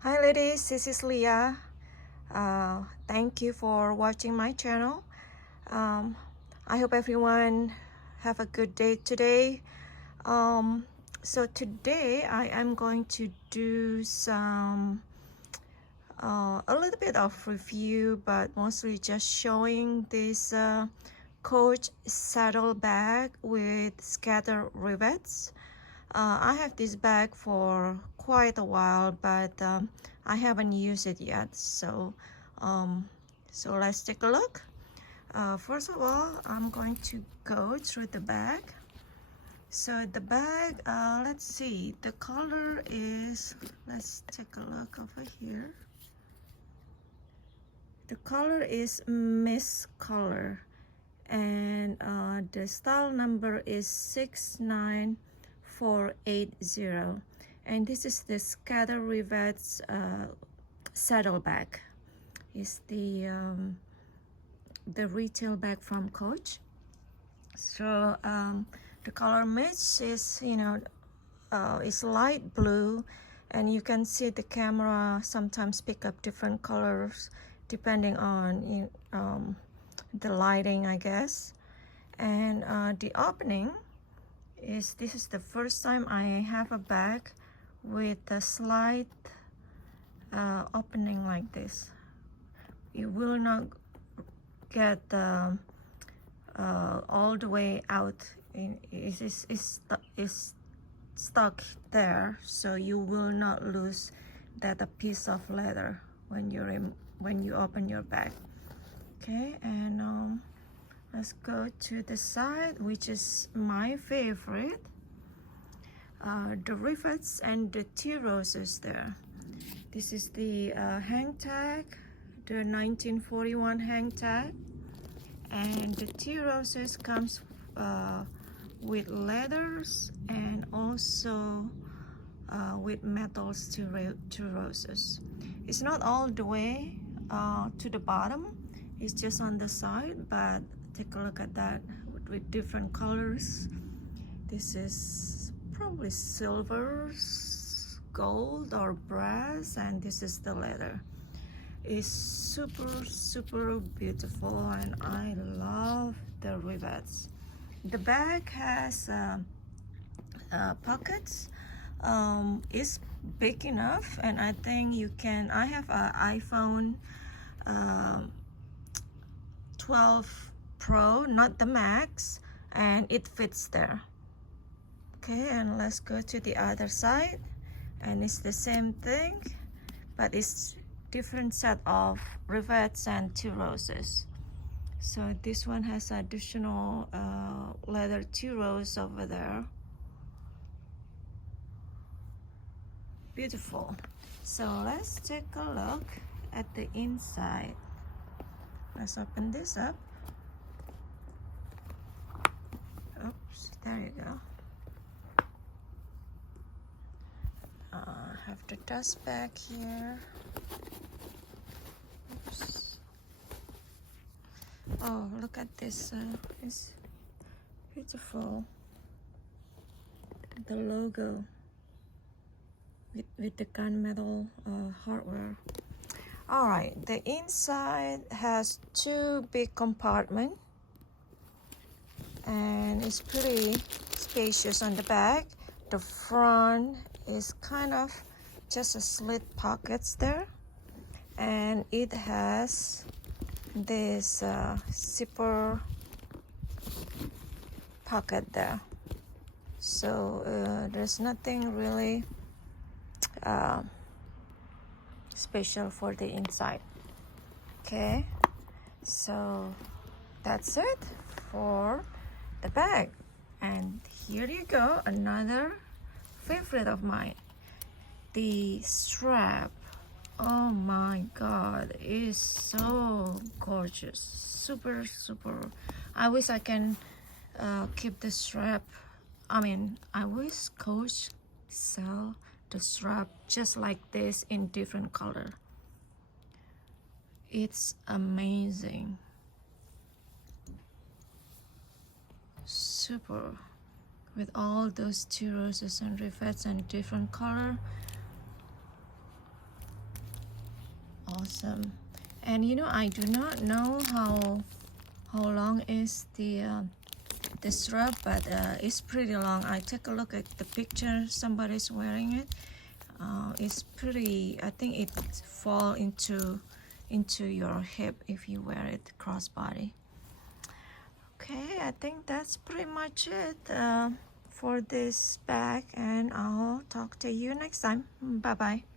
Hi ladies, this is Leah. Thank you for watching my channel. Um, I hope everyone have a good day today. So today I am going to do a little bit of review, but mostly just showing this Coach saddle bag with scatter rivets. I have this bag for quite a while, but I haven't used it yet. Um, so let's take a look. First of all, I'm going to go through the bag. So the bag, let's see, the color is, let's take a look over here. The color is mist color, and the style number is 69480, and this is the scatter rivets saddle bag. Is the retail bag from Coach. So the color mix is is light blue, and you can see the camera sometimes pick up different colors depending on the lighting, I guess. And the opening is, this is the first time I have a bag with a slight opening like this. You will not get all the way out. It's stuck there, so you will not lose that a piece of leather when you open your bag. Okay, and let's go to the side, which is my favorite. The rivets and the tea roses there. This is the hang tag, the 1941 hang tag, and the tea roses comes with leathers and also with metals tea roses. It's not all the way to the bottom, it's just on the side, but take a look at that with different colors. This is probably silver, gold, or brass, and this is the leather. It's super beautiful, and I love the rivets. The bag has pockets. It's big enough, and I think you can, I have an iPhone 12 Pro, not the Max, and it fits there. Okay, and let's go to the other side, and it's the same thing, but it's different set of rivets and tea roses. So this one has additional leather tea rose over there. Beautiful. So let's take a look at the inside. Let's open this up. Oops, there you go. Have the dust bag here. Oops. Oh, look at this. It's beautiful. The logo with the gunmetal hardware. All right, the inside has two big compartments, and it's pretty spacious on the back. The front is kind of just a slit pockets there, and it has this zipper pocket there. So there's nothing really special for the inside. Okay, so that's it for the bag. And here you go, another favorite of mine, the strap. Oh my god, it is so gorgeous, super. I wish I can keep the strap. I mean, I wish Coach sell the strap just like this in different color. It's amazing, super, with all those tea roses and rivets and different color. awesome. And you know, I do not know how long is the strap, but it's pretty long. I take a look at the picture, somebody's wearing it. It's pretty, I think it fall into your hip if you wear it crossbody. Okay, I think that's pretty much it for this bag, and I'll talk to you next time. Bye bye.